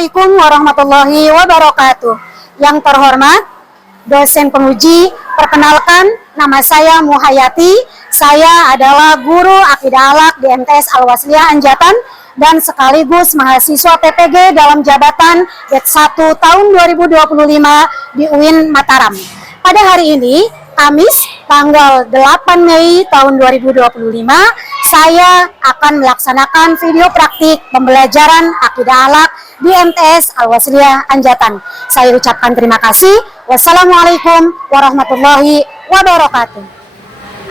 Assalamualaikum warahmatullahi wabarakatuh. Yang terhormat, dosen penguji, perkenalkan nama saya Muhayati. Saya adalah guru Akidah Akhlak di MTS Al-Wasliyah Anjatan dan sekaligus mahasiswa PPG dalam jabatan Batch 1 tahun 2025 di UIN Mataram. Pada hari ini, Kamis, tanggal 8 Mei tahun 2025, saya akan melaksanakan video praktik pembelajaran Akidah Akhlak di MTS Al-Wasliyah Anjatan. Saya ucapkan terima kasih. Wassalamualaikum warahmatullahi wabarakatuh.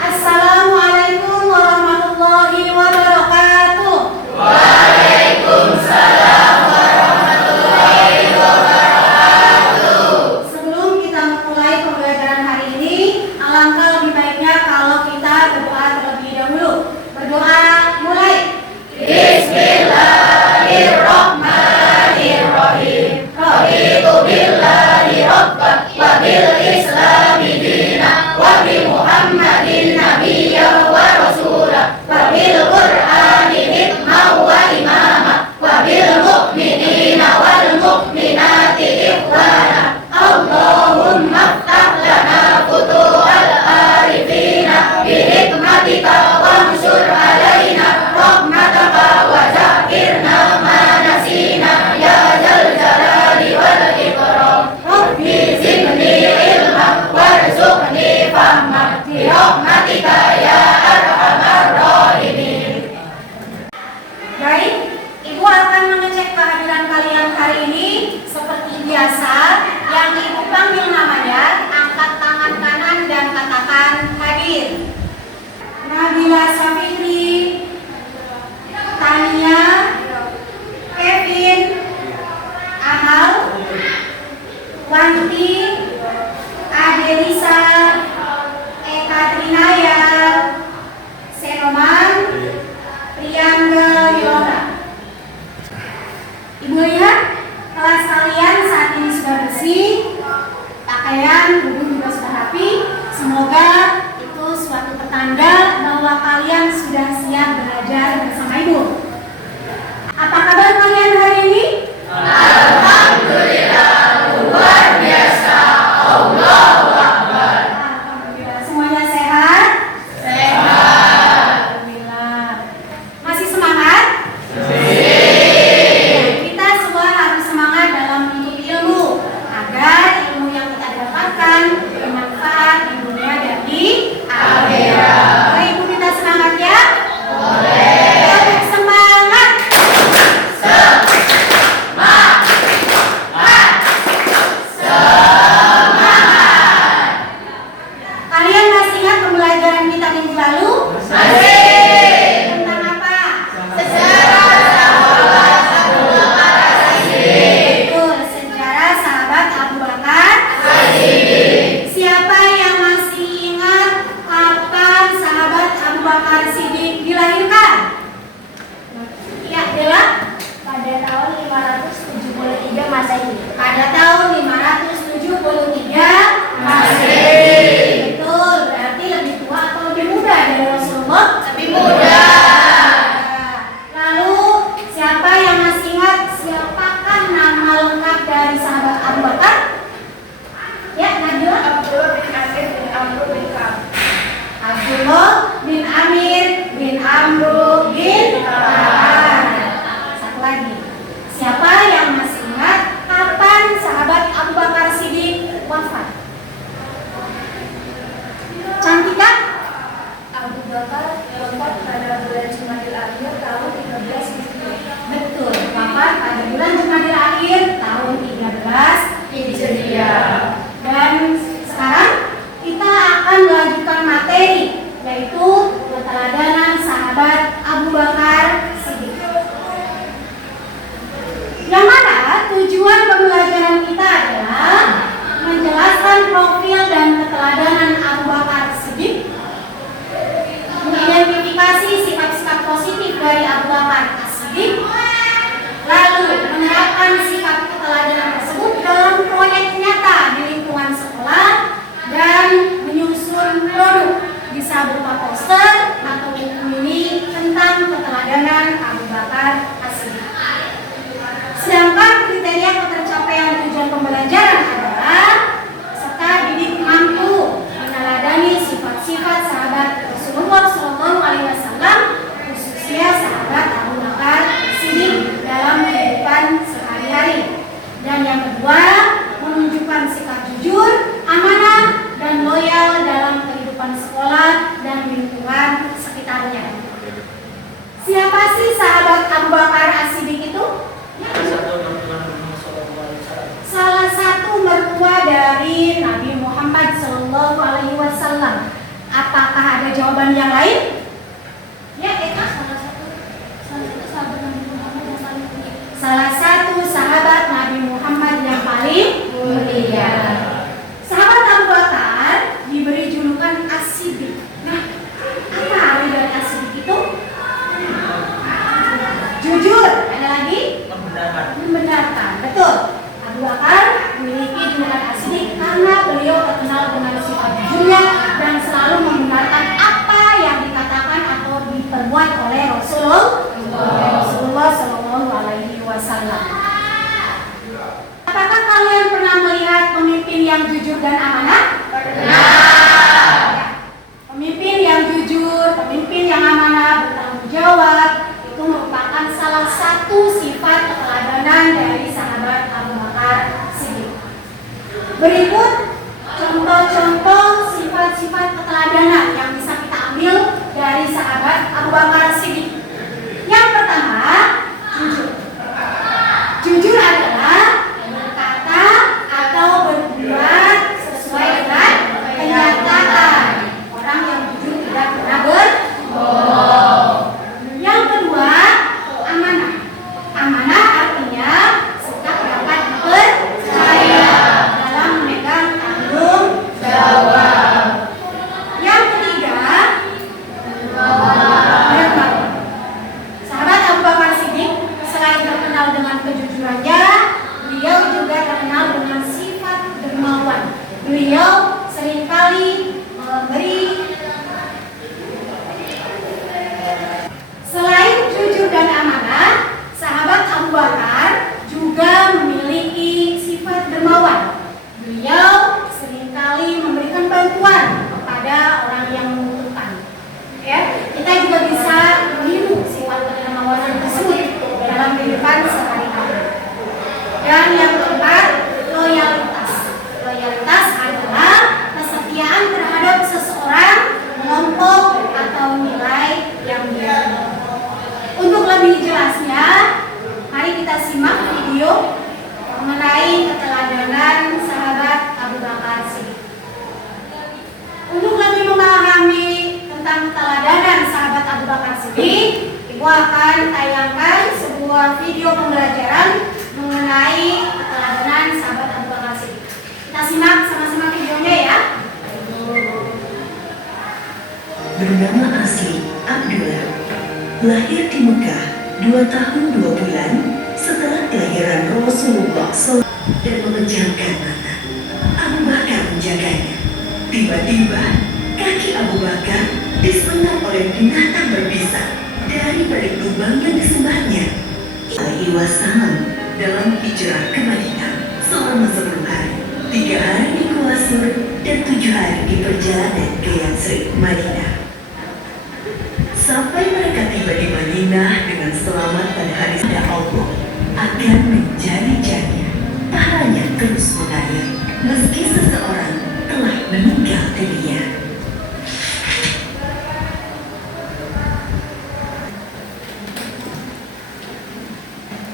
Assalamualaikum warahmatullahi wabarakatuh. Waalaikumsalam warahmatullahi wabarakatuh. Sebelum kita memulai pembelajaran hari ini, alangkah lebih baiknya kalau kita berdoa terlebih dahulu. Berdoa mulai. Bismillahirrahmanirrahim. Raditu billahi rabban wa bil islami dinan wa bi Muhammadin nabiyyan wa rasulan wa bil Qur'ani hikmah wa imama wa bil mu'minina wal mu'minati ikhwana. Allahumma ftah lana futuhal arifina bi hikmatika wansur alaina rahmataka wa zakirna ma nasina ya zal jalali wal ikram. Rabbi zidni ilma warzuqni fahma bi rahmatika ya arhamar rahimin. Baik, Ibu akan mengecek kehadiran kalian hari ini seperti biasa. Yang Ibu panggil namanya, angkat tangan kanan dan katakan hadir. Nabila Safitri, Tania, Kevin, Ahal, Wanti, Adelisa, Eka Trinaya, Senoman, Priangga Yona. Ibu lihat kelas kalian saat ini sudah bersih, pakaian, tubuh juga sudah rapi. Semoga itu suatu pertanda bahwa kalian sudah siap belajar bersama Ibu. Apa kabar kalian hari ini? Alhamdulillah, luar biasa. Allahu Akbar. Alhamdulillah, semuanya sehat? Sehat. Alhamdulillah. Masih semangat? Kita semua harus semangat dalam menuntut ilmu agar ilmu yang kita dapatkan bermanfaat di dunia dan di akhirat. Mari Ibu kita semangat ya. Boleh. Semangat. Semangat. Shallallahu Alaihi Wasallam. Apakah ada jawaban yang lain? Ya, Eka, salah satu sahabat Nabi Muhammad yang paling mulia. Sahabat Abu Bakar diberi julukan As-Siddiq. Nah, apa arti dari As-Siddiq itu? Jujur. Ada lagi? Membenarkan. Betul. Abu Bakar memiliki julukan As-Siddiq karena beliau terkenal dengan sifat jujurnya dan selalu membenarkan apa yang dikatakan atau diperbuat oleh Rasulullah Shallallahu Alaihi Wasallam. Apakah kalian pernah melihat pemimpin yang jujur dan amanah? Benar. Pemimpin yang jujur, pemimpin yang amanah, bertanggung jawab, itu merupakan salah satu sifat keteladanan dari sahabat Abu Bakar Siddiq. Berikut contoh-contoh sifat-sifat keteladanan yang bisa kita ambil dari sahabat Abu Bakar Siddiq. Yang pertama, jujur. Jujur adalah berkata atau berbuat sesuai dengan kenyataan. Orang yang jujur tidak pernah berbohong. Yang kedua, amanah. Amanah artinya sikap dapat dipercaya dalam memegang tanggung jawab. Yang ketiga, dermawan. Sahabat Abu Bakar Siddiq selain terkenal dengan kejujurannya, beliau juga terkenal dengan sifat dermawan. Beliau seringkali memberi. Selain jujur dan amanah, sahabat Abu Bakar juga memiliki sifat dermawan. Beliau seringkali memberikan bantuan kepada orang yang membutuhkan. Ya, kita juga bisa meniru sifat kedermawanan tersebut dalam kehidupan sehari-hari. Dan yang keempat, loyalitas. Loyalitas adalah kesetiaan terhadap seseorang, kelompok, atau nilai yang dia miliki. Untuk lebih jelasnya, mari kita simak video mengenai keteladanan sahabat Abu Bakar Siddiq. Untuk lebih memahami tentang keteladanan sahabat Abu Bakar Siddiq, Ibu akan tayangkan sebuah video pembelajaran mengenai keteladanan sahabat Abu Bakar Siddiq. Kita simak sama-sama videonya ya. Bernama asli Abdullah, lahir di Mekah 2 tahun 2 bulan setelah kelahiran Rasulullah SAW dan memejamkan mata. Abu Bakar menjaganya. Tiba-tiba kaki Abu Bakar disengat oleh binatang berbisa dari balik lubang yang disembahnya. Alaihi Wasallam dalam hijrah ke Madinah selama 10 hari, 3 hari di Gua Sur dan 7 hari di perjalanan ke Yatsrib, Madinah. Sampai mereka tiba di Madinah dengan selamat pada hari pada Allah akan menjadi-jadi. Pahalanya terus mengalir meski seseorang telah meninggal dunia.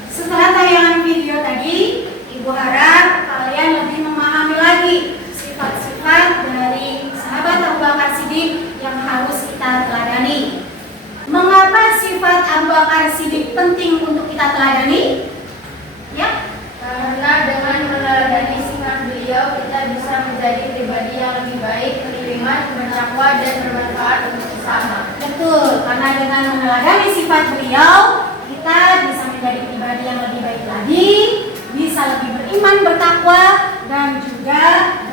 Setelah tayangan video tadi, Ibu harap kalian lebih memahami lagi sifat-sifat dari sahabat Abu Bakar Siddiq yang harus kita teladani. Mengapa sifat Abu Bakar Siddiq penting untuk kita teladani? Ya, Karena dengan meneladani sifat beliau, kita bisa menjadi pribadi yang lebih baik, beriman, bertakwa, dan bermanfaat untuk sesama. betul. Karena dengan meneladani sifat beliau, kita bisa menjadi pribadi yang lebih baik lagi, bisa lebih beriman, bertakwa, dan juga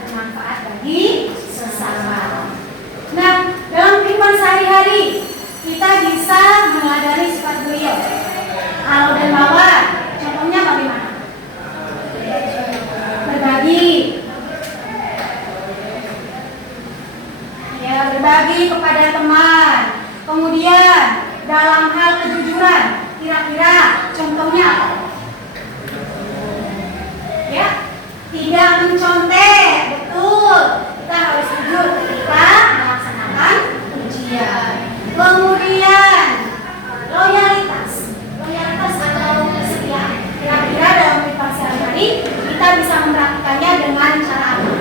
bermanfaat bagi sesama. Nah, dalam kehidupan sehari-hari, kita bisa meneladani sifat beliau. Kalau dermawan, contohnya bagaimana? Berbagi. Ya, berbagi kepada teman. Kemudian dalam hal kejujuran, kira-kira contohnya apa? Ya, tidak mencontek. Betul. Kita harus jujur ketika melaksanakan ujian. Kemudian loyalitas. Loyalitas atau kesetiaan. Kira-kira dalam kehidupan sehari-hari kita bisa mempraktikannya dengan cara apa?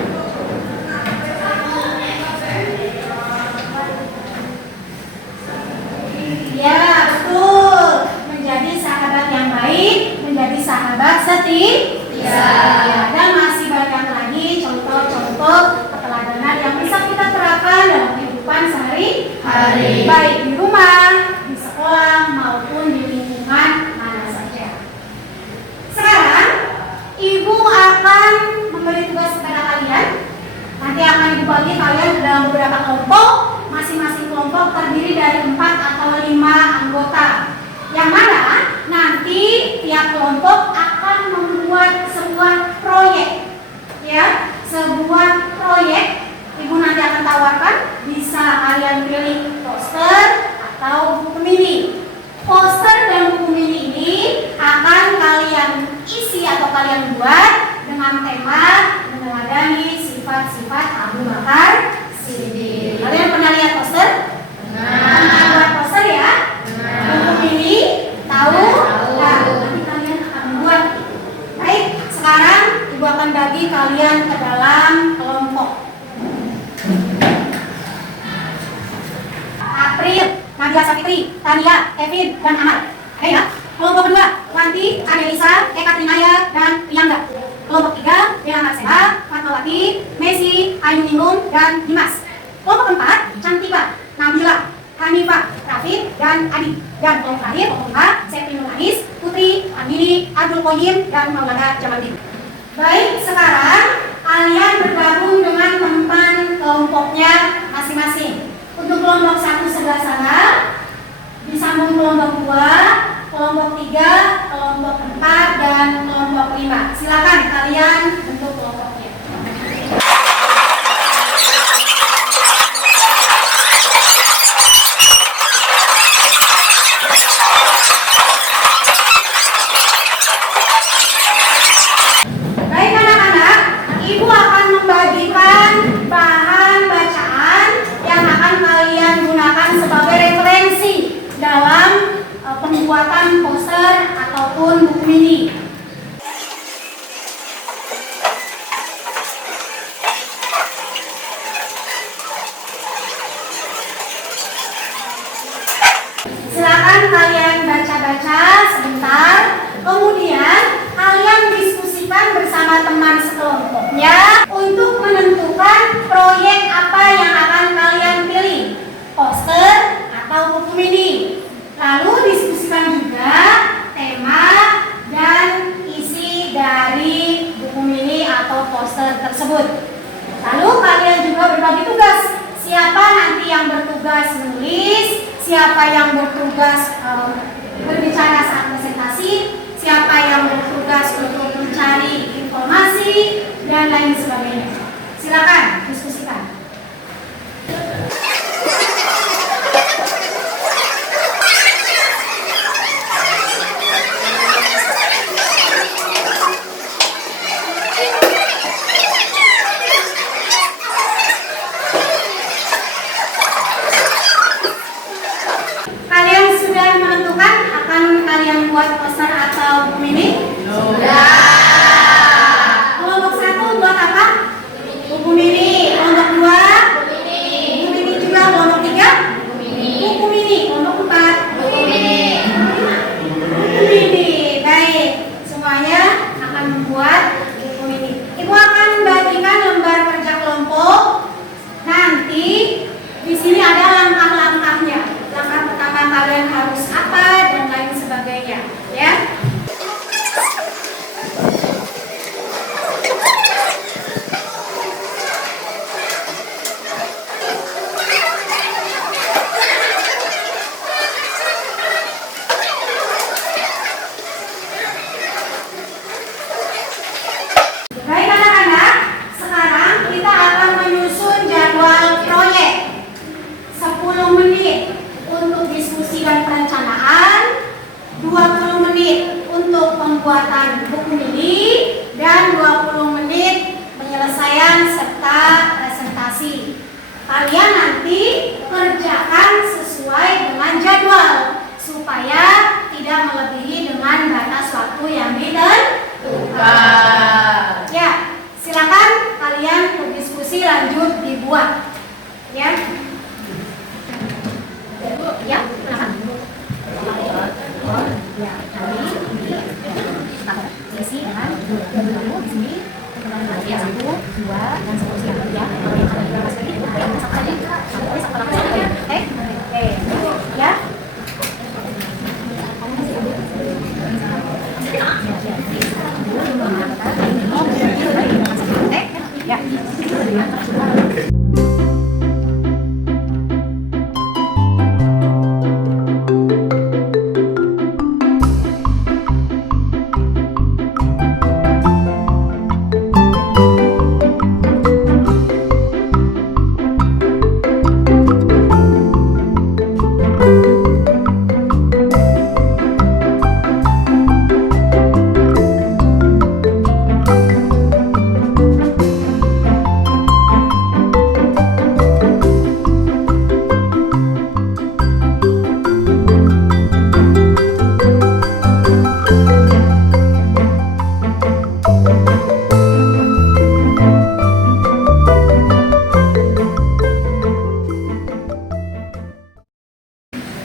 Baik di rumah, di sekolah, maupun di lingkungan mana saja. Sekarang, Ibu akan memberi tugas kepada kalian. Nanti akan Ibu bagi kalian ke dalam beberapa kelompok. Masing-masing kelompok terdiri dari 4 atau 5 anggota. Yang mana nanti tiap kelompok akan membuat sebuah proyek. Ya, sebuah proyek. Ibu nanti akan tawarkan, bisa kalian pilih poster atau buku mini. Poster dan buku mini ini akan kalian isi atau kalian buat dengan tema meneladani sifat-sifat Abu Bakar Siddiq. Kalian pernah lihat poster? Pernah buat poster ya? Buku mini? Tahu? Nah, nanti kalian akan membuat. Baik, sekarang Ibu akan bagi kalian ke dalam kelompok. April, Nadia Sakitri, Tania, Kevin, dan Ahmad. Ada ya? Kelompok kedua, Wanti, Adelisa, Eka Trinaya, dan Riyangga. Kelompok tiga, Bella Marcela, Fatmawati, Messi, Ayu Ningrum, dan Dimas. Kelompok keempat, Cantika, Nabila, Hanifah, Rafid, dan Adi. Dan kelompok terakhir, kelompok lima, Septi Nurhanis, Putri, Andini, Abdul Qoyim, dan Maulana Jamaluddin. Baik, sekarang kalian bergabung dengan teman kelompoknya masing-masing. Untuk kelompok 1 sebelah sana, disambung kelompok 2, kelompok 3, kelompok 4, dan kelompok 5. Silakan kalian bentuk kelompoknya. Baik anak-anak, Ibu akan membagikan bahan bacaan yang akan kalian gunakan sebagai referensi dalam pembuatan poster ataupun buku mini. Silakan kalian baca-baca sebentar, kemudian kalian diskusikan bersama teman sekelompoknya untuk menentukan proyek apa yang akan kalian pilih, poster atau buku mini. Lalu diskusikan juga tema dan isi dari buku mini atau poster tersebut. Lalu kalian juga berbagi tugas. Siapa nanti yang bertugas menulis, siapa yang bertugas berbicara saat presentasi, siapa yang bertugas untuk mencari informasi, dan lain sebagainya. Silakan diskusikan. Kalian sudah menentukan akan kalian buat poster atau buku mini? Sudah. Kelompok 1 buat apa? Buku mini. Kelompok 2? Buku mini juga. Kelompok 3? Buku mini. Kelompok 4? Buku mini. Baik. Semuanya akan membuat buku mini. Ibu akan membagikan lembar kerja kelompok. Nanti di sini ada langkah-langkahnya. Langkah pertama kalian harus apa dan lain sebagainya, ya. Baik anak-anak, sekarang kita akan menyusun jadwal proyek. 10 menit untuk diskusi dan perencanaan, 20 menit untuk pembuatan buku mini, dan 20 menit penyelesaian serta presentasi. Kalian nanti kerjakan sesuai dengan jadwal supaya tidak melebihi dengan batas waktu yang ditentukan. Ya, silakan kalian berdiskusi lanjut dibuat. Ya. Ya, silakan. Ya, tadi isi dengan dulu di sini. Ya, 1, 2, dan seterusnya. Ya, kalau yang ada lagi, satu lagi. Oke.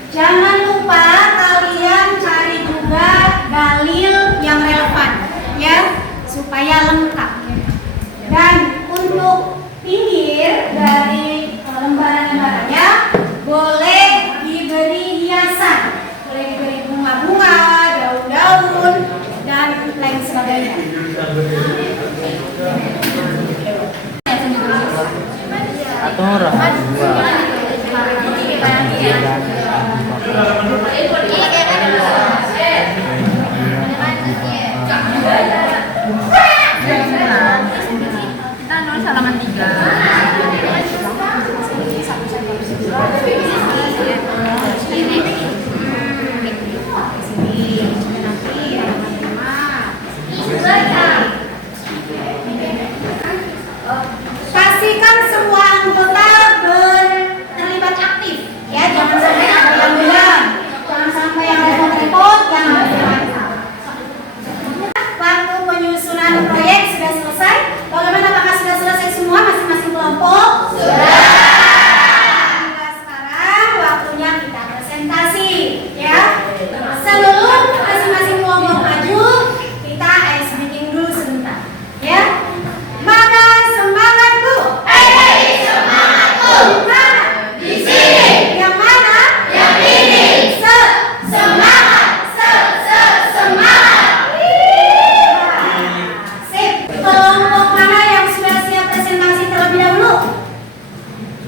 Jangan lupa kalian cari juga dalil yang relevan ya, supaya lengkap. Dan untuk pinggir dari lembaran-lembarannya boleh diberi hiasan, boleh diberi bunga-bunga, daun-daun, dan lain sebagainya. Kita nulis halaman 3. Pastikan semua anggota terlibat aktif ya, jangan sampai ada yang diam, jangan sampai yang repot-repot, yang waktu penyusunan proyek sudah selesai. Bagaimana, apakah sudah selesai semua masing-masing kelompok? Sudah. Sekarang waktunya kita presentasi ya. Sebelum masing-masing kelompok maju, kita ice breaking dulu sebentar ya. Mana semangatku? Semangatku. Mana? Di sini. Yang mana? Yang ini. Semangat. Semangat. Sip. Kelompok mana yang sudah siap presentasi terlebih dahulu?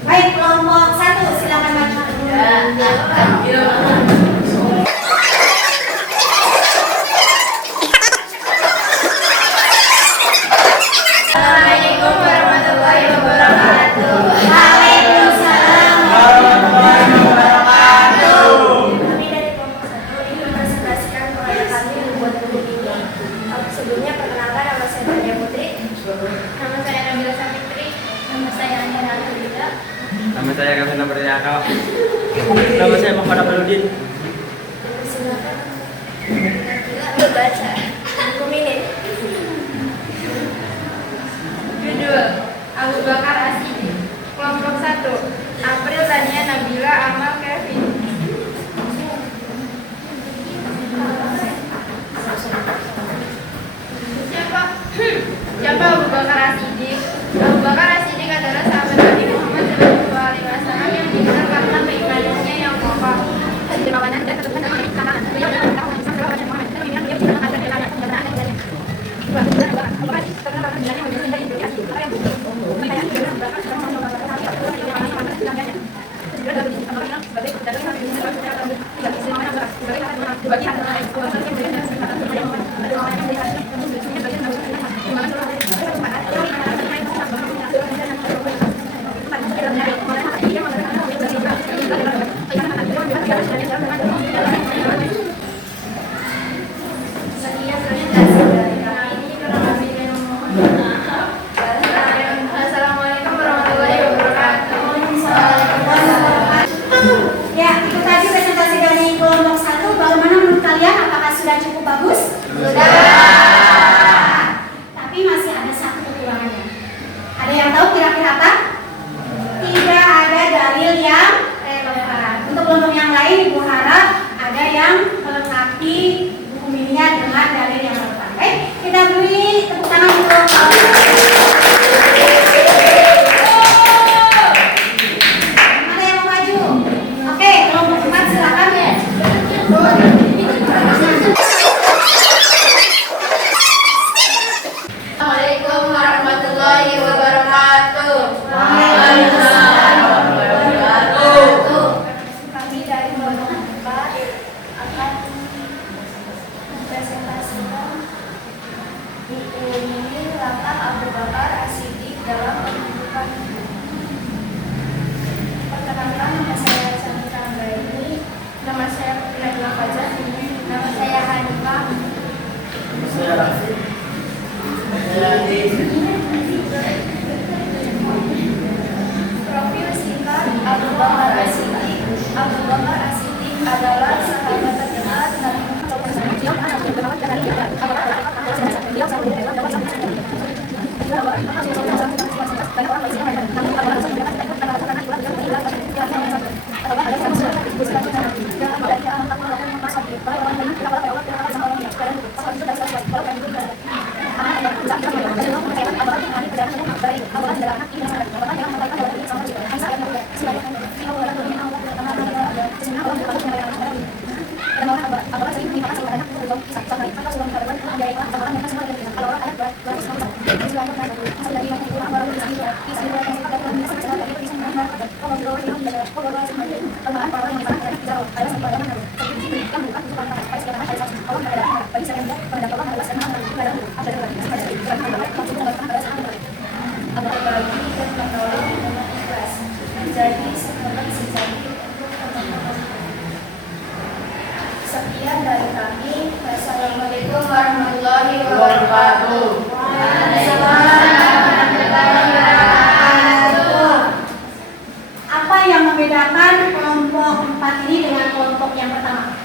Baik, kelompok 1 silakan maju. Assalamualaikum warahmatullahi wabarakatuh. Waalaikumsalam warahmatullahi wabarakatuh. Kami dari kelompok 1 ingin mempresentasikan proyek kami membuat gedung ini. Sebelumnya perkenalkan, nama saya Maria Putri. Nama saya Nabila Sapitri. Nama saya Andara Alhamdulillah. Nama saya Kavina Berdiyakal. Nama saya Muhammad Abduludin. Silakan. Membaca buku mini. Judul Abu Bakar Asidi. Kelompok 1 April, Tania, Nabila, Amal, Kevin. Siapa Abu Bakar As-Siddiq? Abu Bakar As-Siddiq adalah sahabat Nabi Muhammad SAW yang dikenal karena keimanannya yang kokoh, dermawanan dan keteguhan dalam keadaan. Beliau adalah orang yang sangat berani Muhammad dan yang tidak ada keadaan kebenaran dan kebenaran. Abu Bakar terkenal karena kebenarannya menjadi dari Indonesia. Profil singkat Abu Bakar As-Siddiq. Abu Bakar As-Siddiq adalah sahabat terkenal Nabi Sekian dari kami. Wassalamualaikum warahmatullahi wabarakatuh. Apa yang membedakan kelompok 4 ini dengan kelompok yang pertama?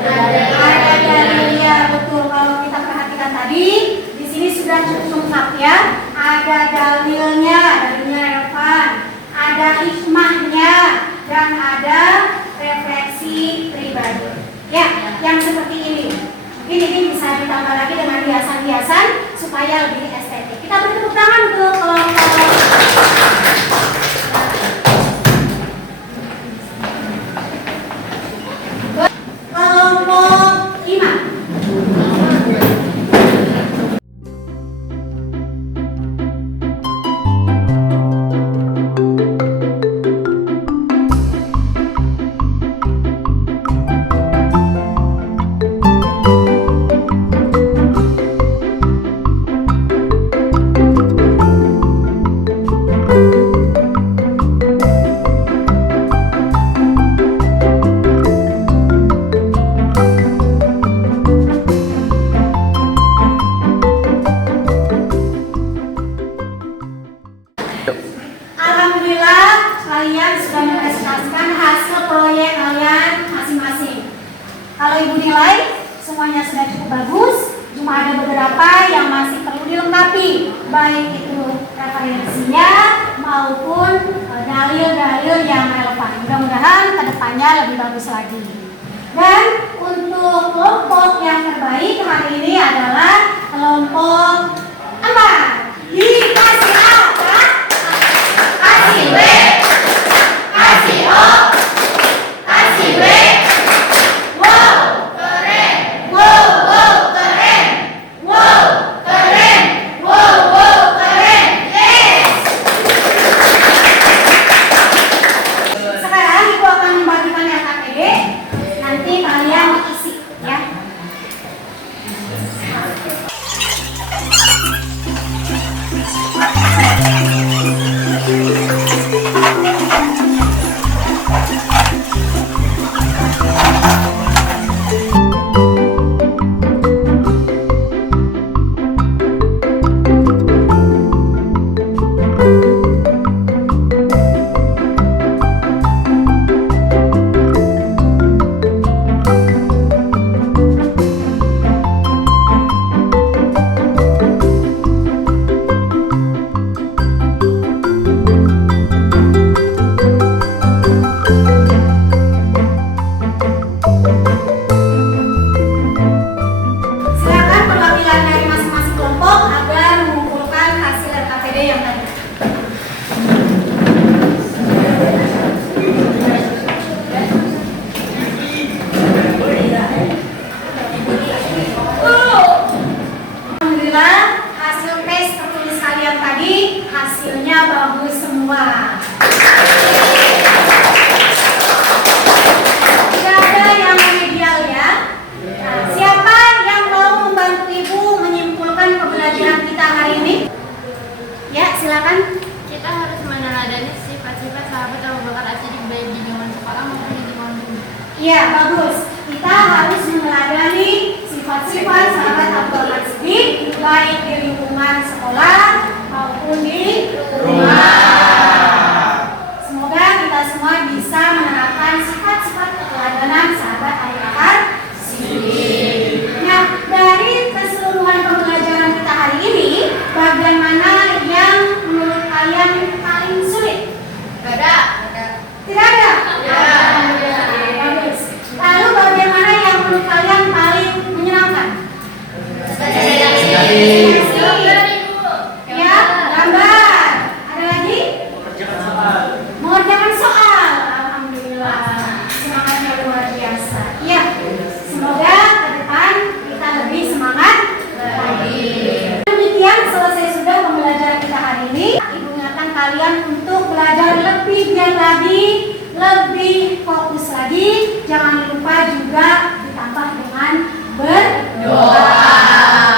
Ada dalilnya, betul. Kalau kita perhatikan tadi, di sini sudah cukup lengkap ya. Ada dalilnya relevan, ada hikmahnya, dan ada refleksi pribadi. Ya, yang seperti ini. Ini bisa ditambah lagi dengan hiasan-hiasan supaya lebih estetik. Kita beri tepuk tangan untuk kelompok kelompok 5. Alhamdulillah kalian sudah mempresentasikan hasil proyek kalian masing-masing. Kalau ibu nilai semuanya sudah cukup bagus, cuma ada beberapa yang masih perlu dilengkapi, baik itu referensinya maupun dalil-dalil yang relevan. Mudah-mudahan kedepannya lebih bagus lagi. Dan untuk kelompok yang terbaik hari ini adalah kelompok 4. Dikasih A, ya? Kasih B, kasih O, kasih B. Wow, keren. Wow, wow, keren. Wow, keren. Wow, wow, keren. Yes. Sekarang ibu akan membagikan LKPD. Nanti kalian isi, ya. Silakan perwakilan dari masing-masing kelompok agar mengumpulkan hasil LKPD yang tadi. Alhamdulillah hasil tes tertulis kalian tadi hasilnya bagus semua. Tidak ada yang remedial ya. Nah, siapa yang mau membantu ibu menyimpulkan pembelajaran kita hari ini? Ya, silakan. Kita harus meneladani sifat-sifat sahabat Abu Bakar As-Siddiq baik di zaman sekarang maupun di zaman dulu. Iya, bagus. Kita harus meneladani sifat-sifat sahabat Abu Bakar As-Siddiq baik di lingkungan lingkungan sekolah maupun di rumah. Semoga kita semua bisa menerapkan sifat-sifat keteladanan sahabat akhir Sidik. Nah, dari keseluruhan pembelajaran kita hari ini, bagian mana yang menurut kalian paling sulit? Tidak ada? Bagus. Lalu bagian mana yang menurut kalian paling menyenangkan? Ya, gambar. Ada lagi? Mengerjakan soal. Alhamdulillah. Semangatnya luar biasa. Iya. Semoga ke depan kita lebih semangat lagi. Demikian selesai sudah pembelajaran kita hari ini. Ibu ingatkan kalian untuk belajar lebih giat lagi, lebih fokus lagi. Jangan lupa juga ditambah dengan berdoa.